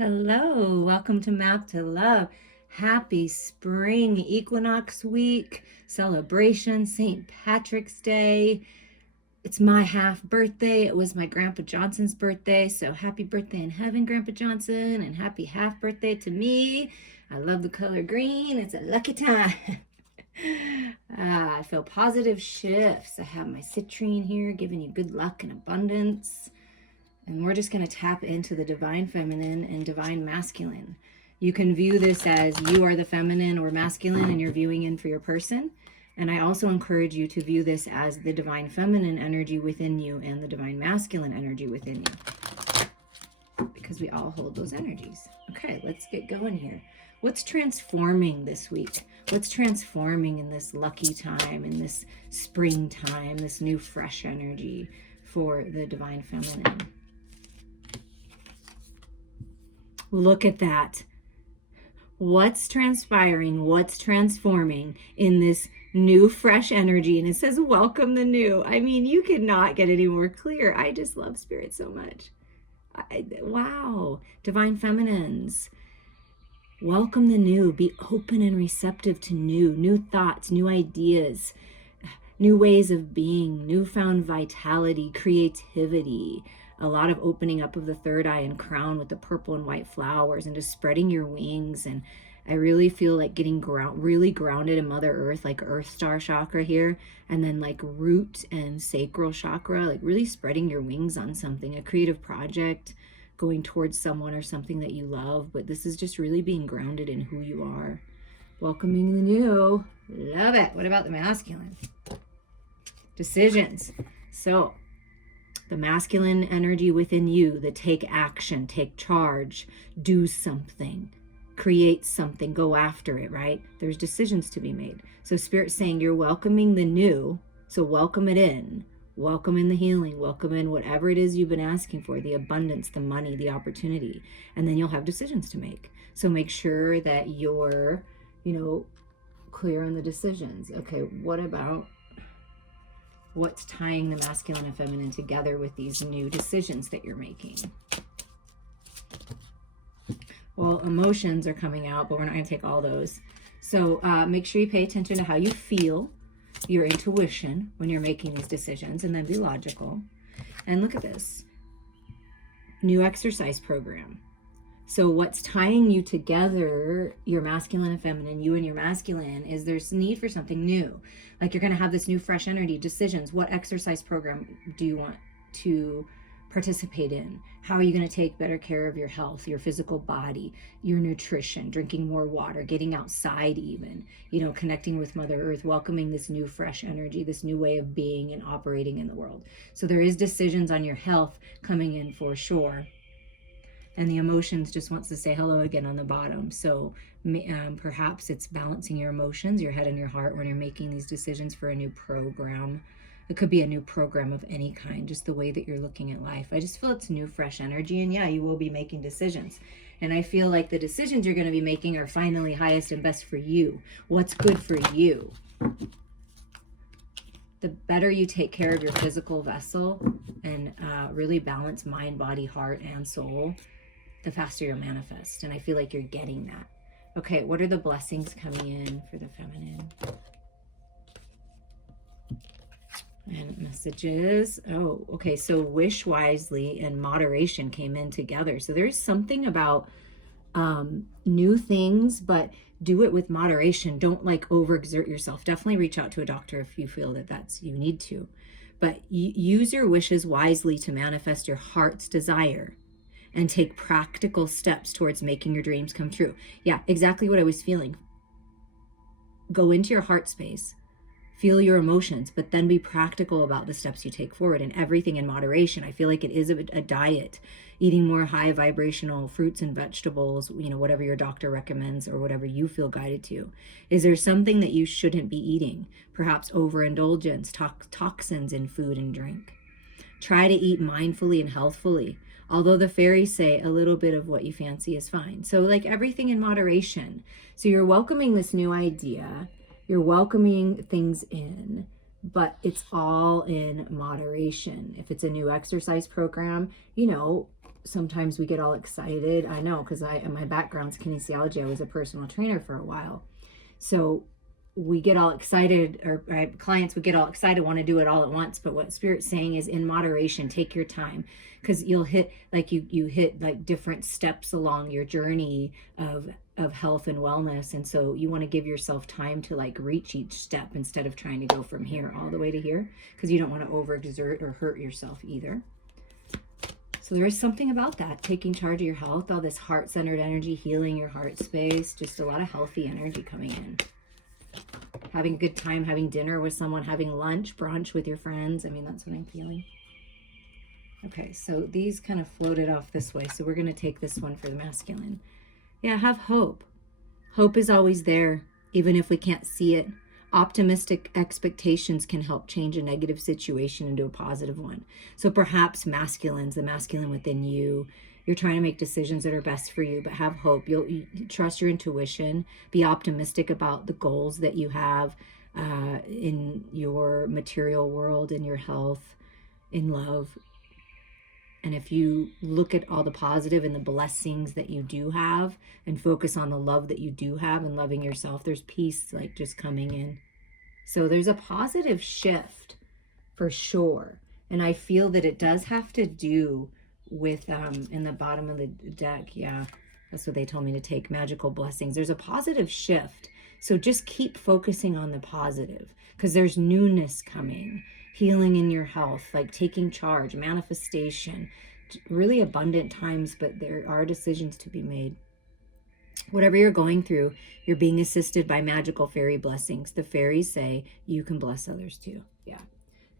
Hello, welcome to Map to Love. Happy spring equinox week celebration, St. Patrick's Day. It's my half birthday. It was my Grandpa Johnson's birthday. So happy birthday in heaven, Grandpa Johnson, and happy half birthday to me. I love the color green. It's a lucky time. I feel positive shifts. I have my citrine here giving you good luck and abundance. And we're just going to tap into the divine feminine and divine masculine. You can view this as you are the feminine or masculine and you're viewing in for your person. And I also encourage you to view this as the divine feminine energy within you and the divine masculine energy within you, because we all hold those energies. Okay, let's get going here. What's transforming this week? What's transforming in this lucky time, in this springtime, this new fresh energy for the divine feminine? Look at that. What's transpiring? What's transforming in this new fresh energy? And it says, welcome the new. I mean, you could not get any more clear. I just love spirit so much. Wow. Divine feminines. Welcome the new. Be open and receptive to new thoughts, new ideas, new ways of being, newfound vitality, creativity. A lot of opening up of the third eye and crown with the purple and white flowers and just spreading your wings. And I really feel like getting really grounded in Mother Earth, like Earth Star Chakra here, and then like root and Sacral Chakra, like really spreading your wings on something, a creative project, going towards someone or something that you love. But this is just really being grounded in who you are. Welcoming the new. Love it. What about the masculine? Decisions. So the masculine energy within you, the take action, take charge, do something, create something, go after it, right? There's decisions to be made. So Spirit's saying you're welcoming the new, so welcome it in. Welcome in the healing, welcome in whatever it is you've been asking for, the abundance, the money, the opportunity, and then you'll have decisions to make. So make sure that you're, clear on the decisions. Okay, what about what's tying the masculine and feminine together with these new decisions that you're making? Well, emotions are coming out, but we're not going to take all those. So make sure you pay attention to how you feel, your intuition when you're making these decisions, and then be logical. And look at this. New exercise program. So what's tying you together, your masculine and feminine, you and your masculine, is there's need for something new. Like you're going to have this new fresh energy, decisions. What exercise program do you want to participate in? How are you going to take better care of your health, your physical body, your nutrition, drinking more water, getting outside even, connecting with Mother Earth, welcoming this new fresh energy, this new way of being and operating in the world. So there is decisions on your health coming in for sure. And the emotions just wants to say hello again on the bottom. So perhaps it's balancing your emotions, your head and your heart when you're making these decisions for a new program. It could be a new program of any kind, just the way that you're looking at life. I just feel it's new, fresh energy. And yeah, you will be making decisions. And I feel like the decisions you're going to be making are finally highest and best for you. What's good for you? The better you take care of your physical vessel and really balance mind, body, heart, and soul, the faster you'll manifest. And I feel like you're getting that. Okay, what are the blessings coming in for the feminine? And messages. Oh, okay. So wish wisely and moderation came in together. So there's something about new things, but do it with moderation. Don't like overexert yourself. Definitely reach out to a doctor if you feel that you need to. But use your wishes wisely to manifest your heart's desire and take practical steps towards making your dreams come true. Yeah, exactly what I was feeling. Go into your heart space, feel your emotions, but then be practical about the steps you take forward, and everything in moderation. I feel like it is a diet, eating more high vibrational fruits and vegetables, whatever your doctor recommends or whatever you feel guided to. Is there something that you shouldn't be eating? Perhaps overindulgence, toxins in food and drink. Try to eat mindfully and healthfully. Although the fairies say a little bit of what you fancy is fine. So like everything in moderation. So you're welcoming this new idea. You're welcoming things in, but it's all in moderation. If it's a new exercise program, sometimes we get all excited. I know, because my background's kinesiology. I was a personal trainer for a while. So we get all excited, or clients would get all excited, want to do it all at once. But what Spirit's saying is, in moderation, take your time, because you'll hit, like you hit like different steps along your journey of health and wellness. And so you want to give yourself time to like reach each step instead of trying to go from here all the way to here, because you don't want to overexert or hurt yourself either. So there is something about that, taking charge of your health, all this heart-centered energy, healing your heart space, just a lot of healthy energy coming in. Having a good time, having dinner with someone, having lunch, brunch with your friends. I mean, that's what I'm feeling. Okay, so these kind of floated off this way. So we're going to take this one for the masculine. Yeah, have hope. Hope is always there, even if we can't see it. Optimistic expectations can help change a negative situation into a positive one. So perhaps masculines, the masculine within you, you're trying to make decisions that are best for you, but have hope. You trust your intuition. Be optimistic about the goals that you have in your material world, in your health, in love. And if you look at all the positive and the blessings that you do have and focus on the love that you do have and loving yourself, there's peace like just coming in. So there's a positive shift for sure. And I feel that it does have to do with, in the bottom of the deck, yeah, that's what they told me to take, magical blessings. There's a positive shift. So just keep focusing on the positive, because there's newness coming, healing in your health, like taking charge, manifestation, really abundant times, but there are decisions to be made. Whatever you're going through, you're being assisted by magical fairy blessings. The fairies say you can bless others too. Yeah.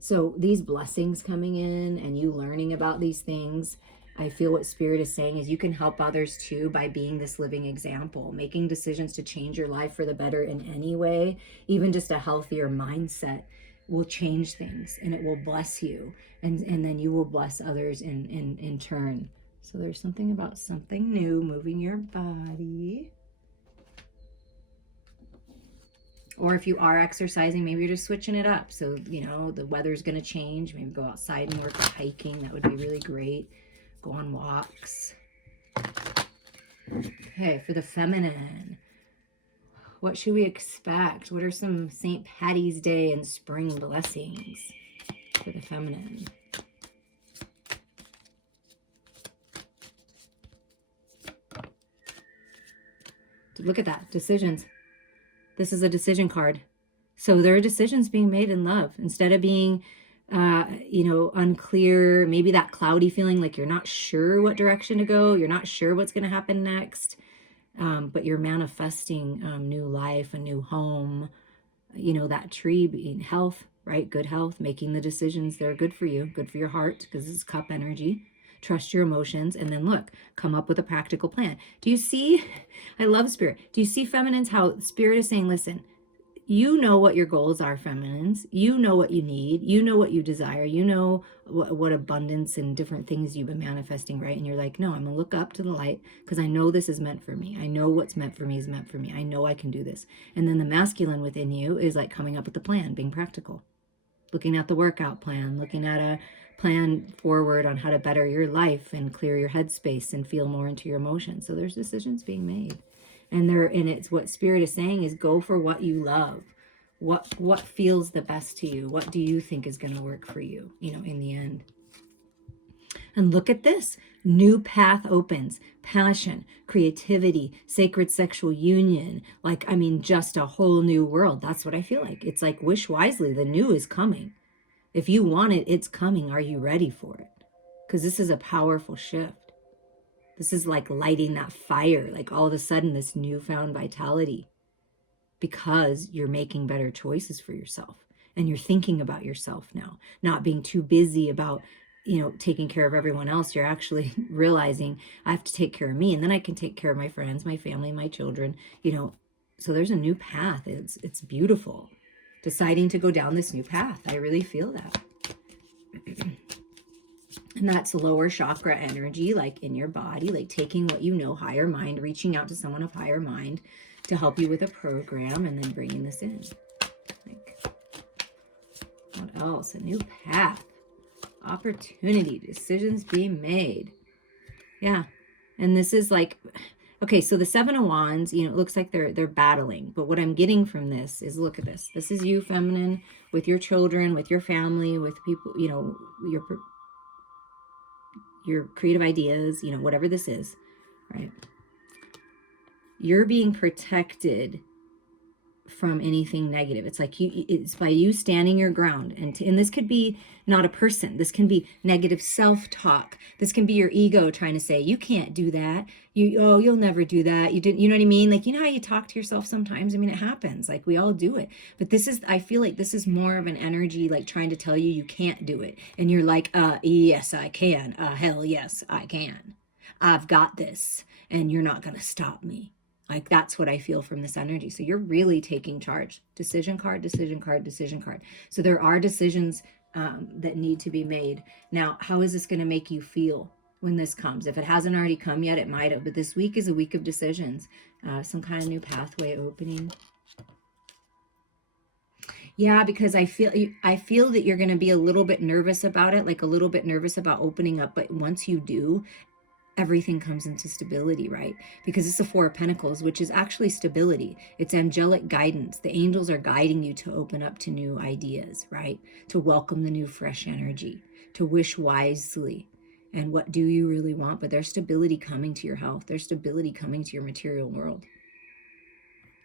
So these blessings coming in and you learning about these things, I feel what Spirit is saying is you can help others too by being this living example, making decisions to change your life for the better in any way. Even just a healthier mindset will change things, and it will bless you, and then you will bless others in turn. So there's something about something new moving your body. Or if you are exercising, maybe you're just switching it up. So, you know, the weather's going to change. Maybe go outside and work out hiking. That would be really great. Go on walks. Okay, for the feminine, what should we expect? What are some St. Patty's Day and spring blessings for the feminine? Look at that. Decisions. This is a decision card. So there are decisions being made in love. Instead of being, unclear, maybe that cloudy feeling like you're not sure what direction to go. You're not sure what's going to happen next. But you're manifesting new life, a new home. You know, that tree being health, right? Good health, making the decisions that are good for you, good for your heart, because this is cup energy. Trust your emotions, and then look, come up with a practical plan. Do you see? I love Spirit. Do you see, feminines, how Spirit is saying, listen, you know what your goals are, feminines. You know what you need. You know what you desire. You know what abundance and different things you've been manifesting, right? And you're like, no, I'm going to look up to the light because I know this is meant for me. I know what's meant for me is meant for me. I know I can do this. And then the masculine within you is like coming up with the plan, being practical, looking at the workout plan, looking at a plan forward on how to better your life and clear your headspace and feel more into your emotions. So there's decisions being made. And it's what Spirit is saying is go for what you love. What feels the best to you? What do you think is going to work for you, in the end? And look at this. New path opens. Passion, creativity, sacred sexual union. Just a whole new world. That's what I feel like. It's like wish wisely. The new is coming. If you want it, it's coming. Are you ready for it? Because this is a powerful shift. This is like lighting that fire, like all of a sudden this newfound vitality, because you're making better choices for yourself and you're thinking about yourself now, not being too busy about, taking care of everyone else. You're actually realizing I have to take care of me, and then I can take care of my friends, my family, my children, so there's a new path. It's beautiful. Deciding to go down this new path. I really feel that. And that's lower chakra energy, like in your body, like taking what higher mind, reaching out to someone of higher mind to help you with a program, and then bringing this in. What else? A new path, opportunity, decisions being made. Yeah. And this is like, okay, so the Seven of Wands, it looks like they're battling. But what I'm getting from this is, look at this. This is you, feminine, with your children, with your family, with people, your creative ideas, whatever this is, right? You're being protected from anything negative. It's like it's by you standing your ground. And this could be not a person. This can be negative self-talk. This can be your ego trying to say, you can't do that. You'll never do that. You didn't, you know what I mean? Like, how you talk to yourself sometimes? I mean, it happens. Like, we all do it. But I feel like this is more of an energy, like trying to tell you can't do it. And you're like, yes, I can. Hell yes, I can. I've got this. And you're not going to stop me. Like, that's what I feel from this energy. So you're really taking charge. Decision card, decision card, decision card. So there are decisions that need to be made. Now, how is this going to make you feel when this comes? If it hasn't already come yet, it might have. But this week is a week of decisions. Some kind of new pathway opening. Yeah, because I feel that you're going to be a little bit nervous about it, like a little bit nervous about opening up. But once you do, everything comes into stability, right? Because it's the Four of Pentacles, which is actually stability. It's angelic guidance. The angels are guiding you to open up to new ideas, right? To welcome the new fresh energy, to wish wisely. And what do you really want? But there's stability coming to your health. There's stability coming to your material world.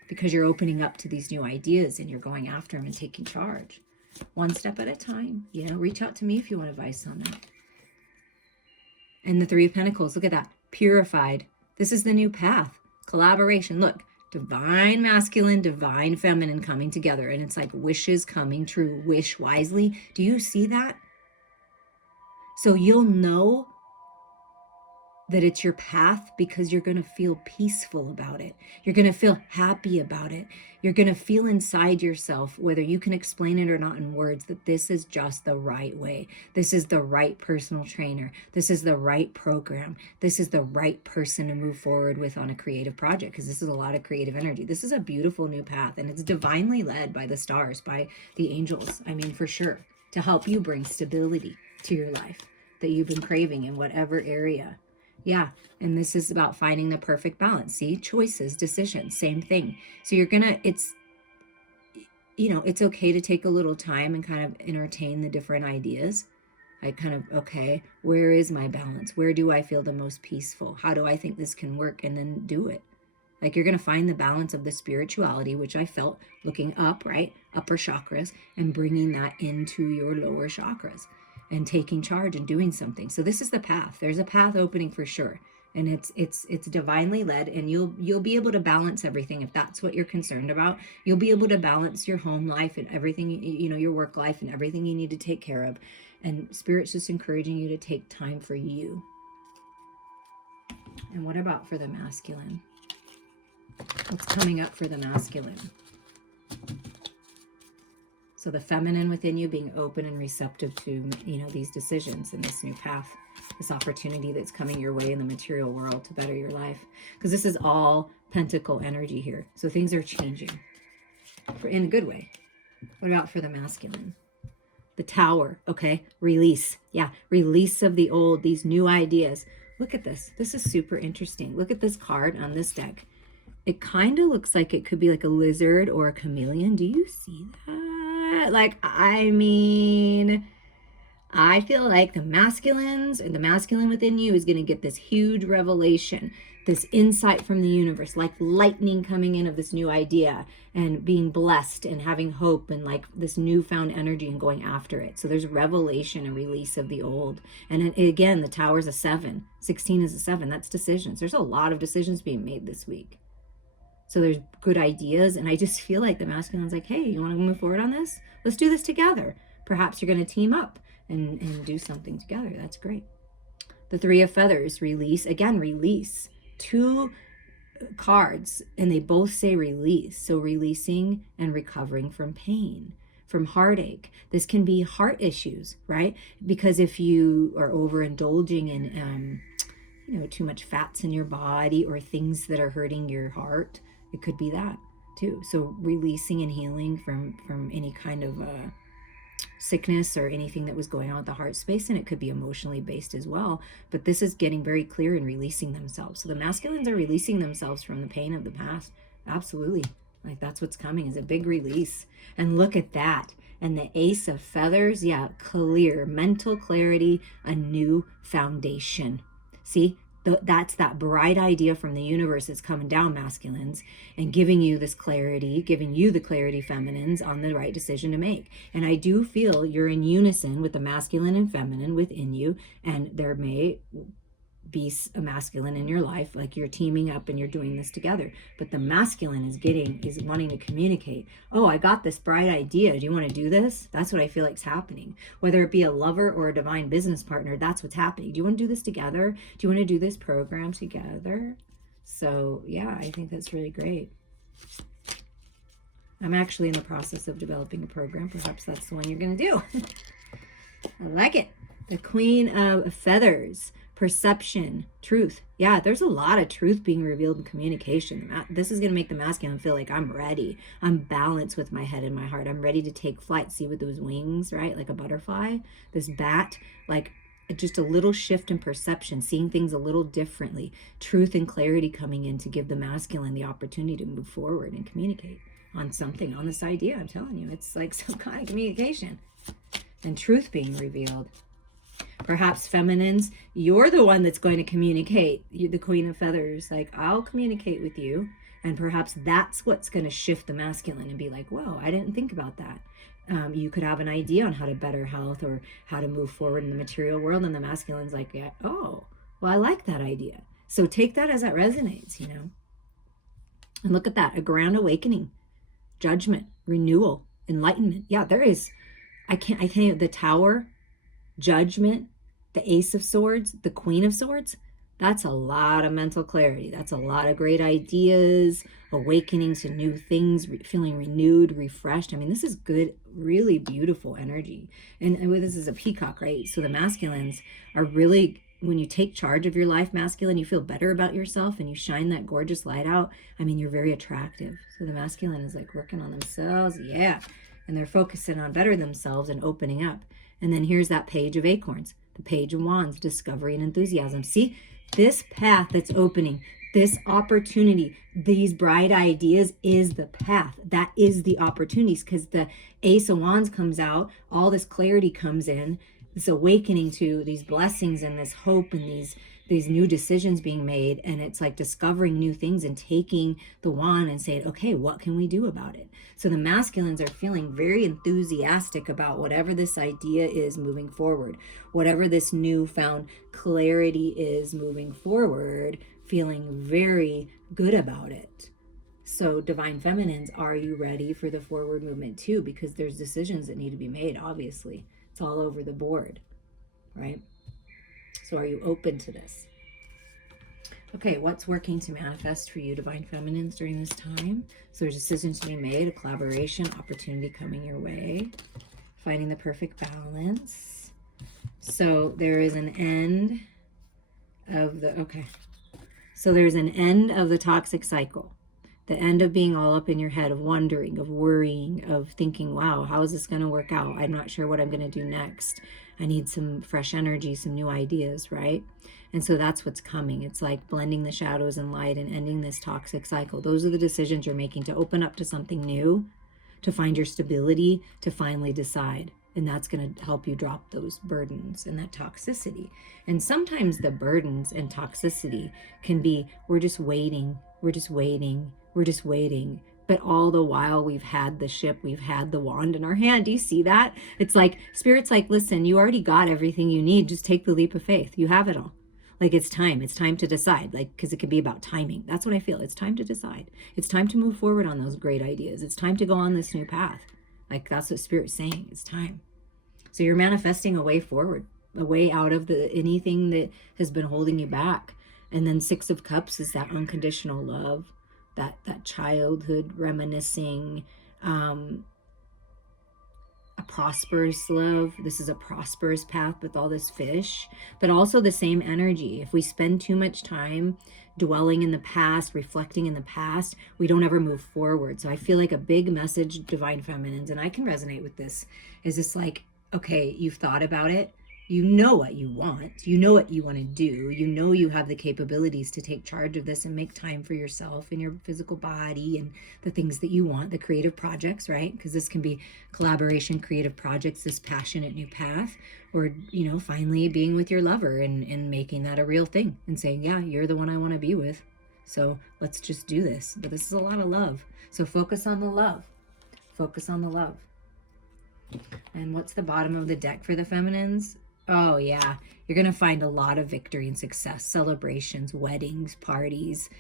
Because you're opening up to these new ideas and you're going after them and taking charge. One step at a time. Reach out to me if you want advice on that. And the Three of Pentacles, look at that. Purified. This is the new path. Collaboration. Look, divine masculine, divine feminine coming together. And it's like wishes coming true. Wish wisely. Do you see that? So you'll know that it's your path because you're going to feel peaceful about it. You're going to feel happy about it. You're going to feel inside yourself, whether you can explain it or not in words, that this is just the right way. This is the right personal trainer. This is the right program. This is the right person to move forward with on a creative project, because this is a lot of creative energy. This is a beautiful new path, and it's divinely led by the stars, by the angels. I mean, for sure, to help you bring stability to your life that you've been craving in whatever area. Yeah, and this is about finding the perfect balance. See, choices, decisions, same thing. So it's okay to take a little time and kind of entertain the different ideas. Like, kind of, okay, where is my balance? Where do I feel the most peaceful? How do I think this can work? And then do it. Like, you're going to find the balance of the spirituality, which I felt looking up, right? Upper chakras, and bringing that into your lower chakras. And taking charge and doing something. So this is the path. There's a path opening for sure. And it's divinely led, and you'll be able to balance everything if that's what you're concerned about. You'll be able to balance your home life and everything, your work life and everything you need to take care of. And Spirit's just encouraging you to take time for you. And what about for the masculine? What's coming up for the masculine? So the feminine within you being open and receptive to, these decisions and this new path, this opportunity that's coming your way in the material world to better your life. Because this is all pentacle energy here. So things are changing in a good way. What about for the masculine? The Tower, okay? Release. Yeah, release of the old, these new ideas. Look at this. This is super interesting. Look at this card on this deck. It kind of looks like it could be like a lizard or a chameleon. Do you see that? Like, I mean, I feel like the masculines and the masculine within you is going to get this huge revelation, this insight from the universe, like lightning coming in of this new idea and being blessed and having hope and like this newfound energy and going after it. So there's revelation and release of the old. And again, the Tower's a 7. 16 is a 7. That's decisions. There's a lot of decisions being made this week. So there's good ideas, and I just feel like the masculine's like, hey, you want to move forward on this? Let's do this together. Perhaps you're going to team up and do something together. That's great. The Three of Feathers, release. Again, release. 2 cards, and they both say release. So releasing and recovering from pain, from heartache. This can be heart issues, right? Because if you are overindulging in, too much fats in your body or things that are hurting your heart, it could be that too. So releasing and healing from any kind of sickness or anything that was going on with the heart space, and it could be emotionally based as well. But this is getting very clear and releasing themselves. So the masculines are releasing themselves from the pain of the past. Absolutely. Like that's what's coming, is a big release. And look at that. And the Ace of Feathers, yeah, clear, mental clarity, a new foundation. See, that's that bright idea from the universe that's coming down, masculines, and giving you this clarity, giving you the clarity, feminines, on the right decision to make. And I do feel you're in unison with the masculine and feminine within you, and there may be a masculine in your life, like you're teaming up and you're doing this together. But the masculine is wanting to communicate. Oh, I got this bright idea. Do you want to do this? That's what I feel like is happening. Whether it be a lover or a divine business partner, that's what's happening. Do you want to do this together? Do you want to do this program together? So yeah, I think that's really great. I'm actually in the process of developing a program. Perhaps that's the one you're going to do. I like it. The Queen of Feathers. Perception, truth. Yeah, there's a lot of truth being revealed in communication. This is going to make the masculine feel like I'm ready. I'm balanced with my head and my heart. I'm ready to take flight. See with those wings, right? Like a butterfly, this bat, like just a little shift in perception, seeing things a little differently. Truth and clarity coming in to give the masculine the opportunity to move forward and communicate on something, on this idea. I'm telling you, it's like some kind of communication and truth being revealed. Perhaps feminines, you're the one that's going to communicate. You're the Queen of Feathers. Like, I'll communicate with you. And perhaps that's what's going to shift the masculine and be like, whoa, I didn't think about that. You could have an idea on how to better health or how to move forward in the material world. And the masculine's like, yeah, oh, well, I like that idea. So take that as that resonates, you know. And look at that, a grand awakening, judgment, renewal, enlightenment. Yeah, there is, I can't, the Tower, judgment, the Ace of Swords, the Queen of Swords. That's a lot of mental clarity. That's a lot of great ideas, awakening to new things, feeling renewed, refreshed. I mean, this is good, really beautiful energy. And this is a peacock, right? So the masculines are really, when you take charge of your life, masculine, you feel better about yourself and you shine that gorgeous light out. I mean, you're very attractive. So the masculine is like working on themselves. Yeah. And they're focusing on better themselves and opening up. And then here's that Page of Acorns, the Page of Wands, discovery and enthusiasm. See, this path that's opening, this opportunity, these bright ideas is the path. That is the opportunities, because the Ace of Wands comes out, all this clarity comes in, this awakening to these blessings and this hope and these new decisions being made. And it's like discovering new things and taking the wand and saying, okay, what can we do about it? So the masculines are feeling very enthusiastic about whatever this idea is moving forward, whatever this newfound clarity is moving forward, feeling very good about it. So divine feminines, are you ready for the forward movement too? Because there's decisions that need to be made, obviously. It's all over the board, right? So are you open to this? Okay, what's working to manifest for you, divine feminines, during this time? So there's decisions to be made, a collaboration, opportunity coming your way, finding the perfect balance. So there is an end of there's an end of the toxic cycle. The end of being all up in your head, of wondering, of worrying, of thinking, wow, how is this going to work out? I'm not sure what I'm going to do next. I need some fresh energy, some new ideas, right? And so that's what's coming. It's like blending the shadows and light and ending this toxic cycle. Those are the decisions you're making to open up to something new, to find your stability, to finally decide. And that's going to help you drop those burdens and that toxicity. And sometimes the burdens and toxicity can be, we're just waiting. But all the while we've had the ship, we've had the wand in our hand. Do you see that? It's like, Spirit's like, listen, you already got everything you need. Just take the leap of faith. You have it all. Like, it's time to decide, like, because it could be about timing. That's what I feel. It's time to decide. It's time to move forward on those great ideas. It's time to go on this new path. Like, that's what Spirit's saying. It's time. So you're manifesting a way forward, a way out of anything that has been holding you back. And then Six of Cups is that unconditional love, that childhood reminiscing, a prosperous love. This is a prosperous path with all this fish, but also the same energy. If we spend too much time dwelling in the past, reflecting in the past, we don't ever move forward. So I feel like a big message, Divine Feminines, and I can resonate with this, is this like, okay, you've thought about it. You know what you want. You know what you want to do. You know you have the capabilities to take charge of this and make time for yourself and your physical body and the things that you want, the creative projects, right? Because this can be collaboration, creative projects, this passionate new path, or, you know, finally being with your lover and making that a real thing and saying, yeah, you're the one I want to be with. So let's just do this. But this is a lot of love. So focus on the love. Focus on the love. And what's the bottom of the deck for the feminines? Oh, yeah. You're going to find a lot of victory and success, celebrations, weddings, parties,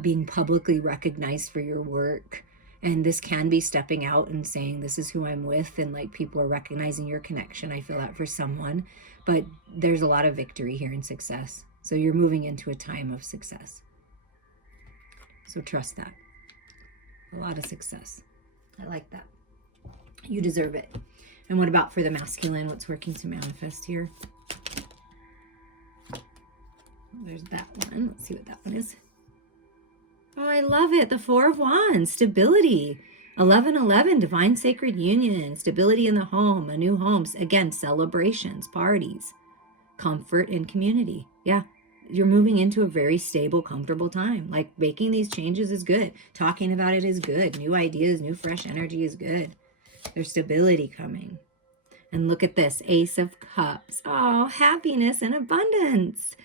being publicly recognized for your work. And this can be stepping out and saying, this is who I'm with. And like people are recognizing your connection. I feel that for someone. But there's a lot of victory here and success. So you're moving into a time of success. So trust that. A lot of success. I like that. You deserve it. And what about for the masculine? What's working to manifest here? There's that one. Let's see what that one is. Oh, I love it. The Four of Wands. Stability. 1111. Divine Sacred Union. Stability in the home. A new home. Again, celebrations, parties, comfort, and community. Yeah. You're moving into a very stable, comfortable time. Like making these changes is good. Talking about it is good. New ideas, new fresh energy is good. There's stability coming. And look at this, Ace of Cups. Oh, happiness and abundance.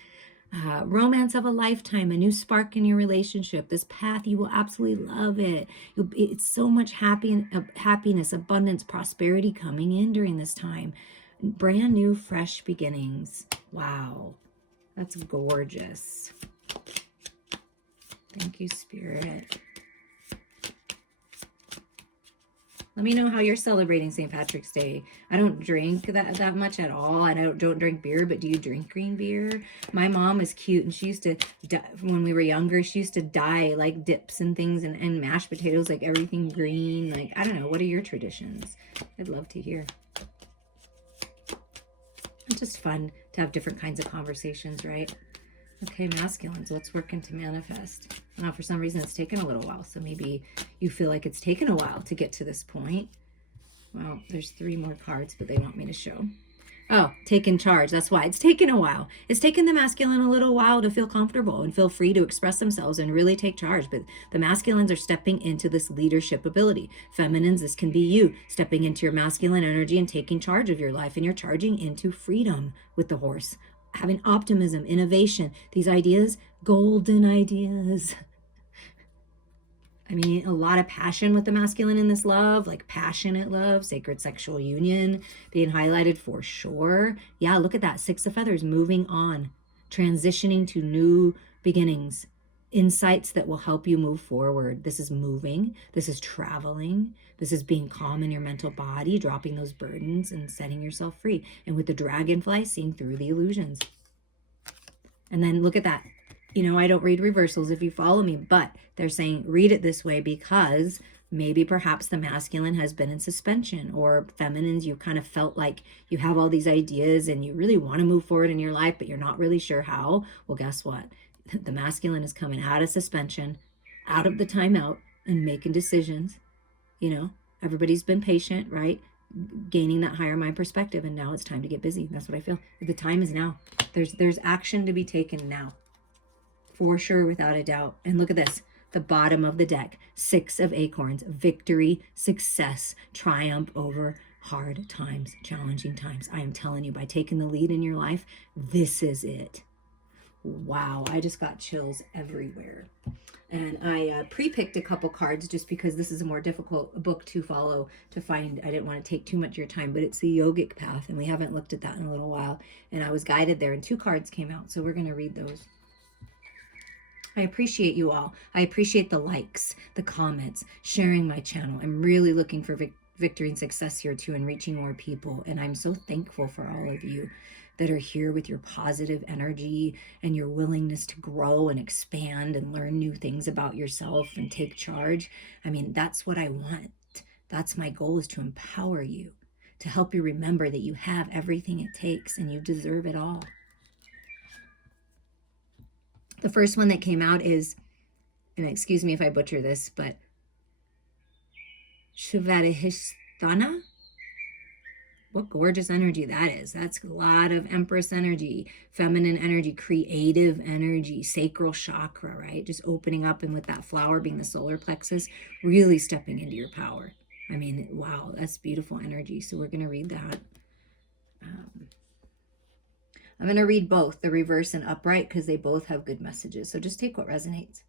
Romance of a lifetime, a new spark in your relationship. This path, you will absolutely love it. It's so much happiness, abundance, prosperity coming in during this time. Brand new, fresh beginnings. Wow, that's gorgeous. Thank you, Spirit. Let me know how you're celebrating St. Patrick's Day. I don't drink that much at all. I don't drink beer, but do you drink green beer? My mom is cute, and she used to, when we were younger, she used to dye like dips and things and mashed potatoes, like everything green. Like, I don't know. What are your traditions? I'd love to hear. It's just fun to have different kinds of conversations, right? Okay, masculines, what's working to manifest? Now, for some reason, it's taken a little while, so maybe you feel like it's taken a while to get to this point. Well, there's 3 more cards, but they want me to show. Oh, taking charge. That's why it's taken a while. It's taken the masculine a little while to feel comfortable and feel free to express themselves and really take charge. But the masculines are stepping into this leadership ability. Feminines, this can be you stepping into your masculine energy and taking charge of your life. And you're charging into freedom with the horse. Having optimism, innovation, these ideas, golden ideas. I mean, a lot of passion with the masculine in this love, like passionate love, sacred sexual union being highlighted for sure. Yeah, look at that. 6 of Feathers, moving on, transitioning to new beginnings, insights that will help you move forward. This is moving. This is traveling. This is being calm in your mental body, dropping those burdens and setting yourself free. And with the dragonfly, seeing through the illusions. And then look at that. You know, I don't read reversals if you follow me, but they're saying read it this way because maybe perhaps the masculine has been in suspension, or feminines, you kind of felt like you have all these ideas and you really want to move forward in your life, but you're not really sure how. Well, guess what? The masculine is coming out of suspension, out of the timeout, and making decisions. You know, everybody's been patient, right? Gaining that higher mind perspective, and now it's time to get busy. That's what I feel. The time is now. There's action to be taken now. For sure, without a doubt. And look at this. The bottom of the deck. 6 of Acorns. Victory, success, triumph over hard times, challenging times. I am telling you, by taking the lead in your life, this is it. Wow, I just got chills everywhere. And I pre-picked a couple cards just because this is a more difficult book to follow, to find. I didn't want to take too much of your time, but it's the Yogic Path, and we haven't looked at that in a little while. And I was guided there, and 2 cards came out, so we're going to read those. I appreciate you all. I appreciate the likes, the comments, sharing my channel. I'm really looking for victory and success here too, and reaching more people. And I'm so thankful for all of you that are here with your positive energy and your willingness to grow and expand and learn new things about yourself and take charge. I mean, that's what I want. That's my goal, is to empower you, to help you remember that you have everything it takes and you deserve it all. The first one that came out is, and excuse me if I butcher this, but Shivadhisthana. What gorgeous energy that is. That's a lot of Empress energy, feminine energy, creative energy, sacral chakra, right? Just opening up, and with that flower being the solar plexus, really stepping into your power. I mean, wow, that's beautiful energy. So we're going to read that. I'm going to read both, the reverse and upright, because they both have good messages. So just take what resonates.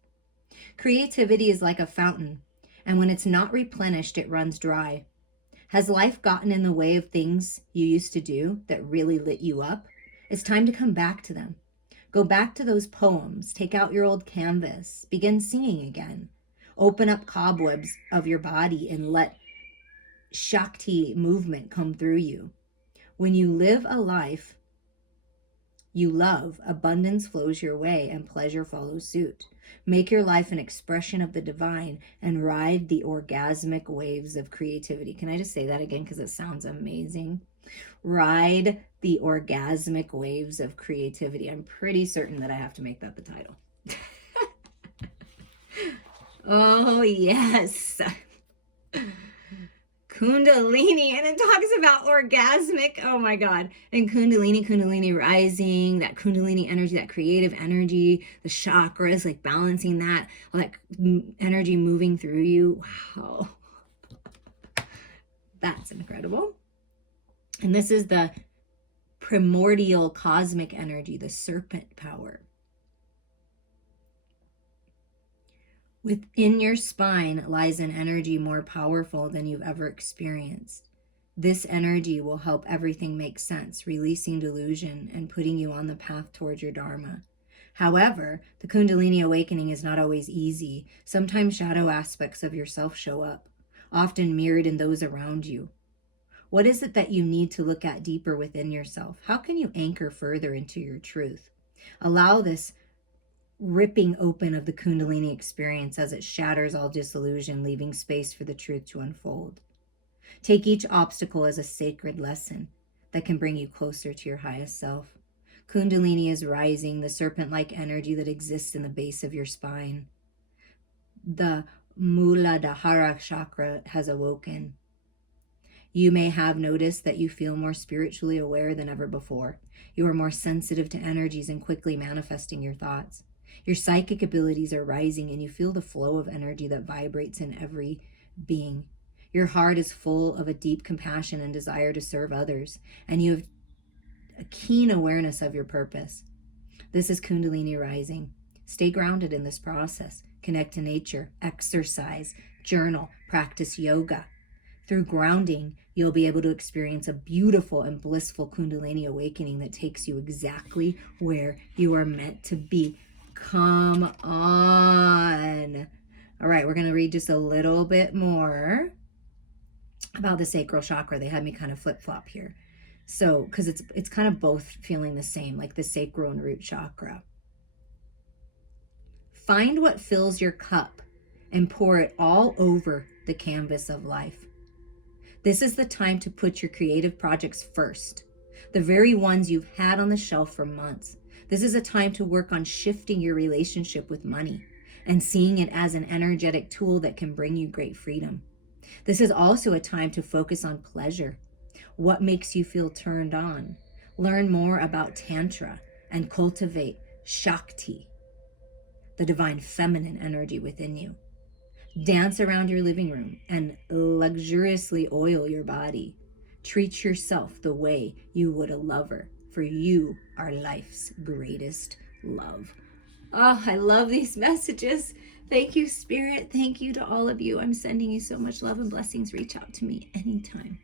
Creativity is like a fountain, and when it's not replenished, it runs dry. Has life gotten in the way of things you used to do that really lit you up? It's time to come back to them. Go back to those poems, take out your old canvas, begin singing again. Open up cobwebs of your body and let Shakti movement come through you. When you live a life you love, abundance flows your way and pleasure follows suit. Make your life an expression of the divine and ride the orgasmic waves of creativity. Can I just say that again because it sounds amazing? Ride the orgasmic waves of creativity. I'm pretty certain that I have to make that the title. Oh, yes. Kundalini, and it talks about orgasmic, oh my God, and Kundalini rising, that Kundalini energy, that creative energy, the chakras, like balancing that, all that energy moving through you. Wow, that's incredible. And this is the primordial cosmic energy, the serpent power. Within your spine lies an energy more powerful than you've ever experienced. This energy will help everything make sense, releasing delusion and putting you on the path towards your Dharma. However, the Kundalini awakening is not always easy. Sometimes shadow aspects of yourself show up, often mirrored in those around you. What is it that you need to look at deeper within yourself? How can you anchor further into your truth? Allow this ripping open of the Kundalini experience as it shatters all disillusion, leaving space for the truth to unfold. Take each obstacle as a sacred lesson that can bring you closer to your highest self. Kundalini is rising, the serpent-like energy that exists in the base of your spine. The Muladhara chakra has awoken. You may have noticed that you feel more spiritually aware than ever before. You are more sensitive to energies and quickly manifesting your thoughts. Your psychic abilities are rising and you feel the flow of energy that vibrates in every being. Your heart is full of a deep compassion and desire to serve others, and you have a keen awareness of your purpose. This is Kundalini rising. Stay grounded in this process. Connect to nature, exercise, journal, practice yoga. Through grounding, you'll be able to experience a beautiful and blissful Kundalini awakening that takes you exactly where you are meant to be. Come on. All right, we're going to read just a little bit more about the sacral chakra. They had me kind of flip-flop here. So, because it's kind of both feeling the same, like the sacral and root chakra. Find what fills your cup and pour it all over the canvas of life. This is the time to put your creative projects first, the very ones you've had on the shelf for months. This is a time to work on shifting your relationship with money and seeing it as an energetic tool that can bring you great freedom. This is also a time to focus on pleasure. What makes you feel turned on? Learn more about Tantra and cultivate Shakti, the divine feminine energy within you. Dance around your living room and luxuriously oil your body. Treat yourself the way you would a lover, for you are life's greatest love. Oh, I love these messages. Thank you, Spirit. Thank you to all of you. I'm sending you so much love and blessings. Reach out to me anytime.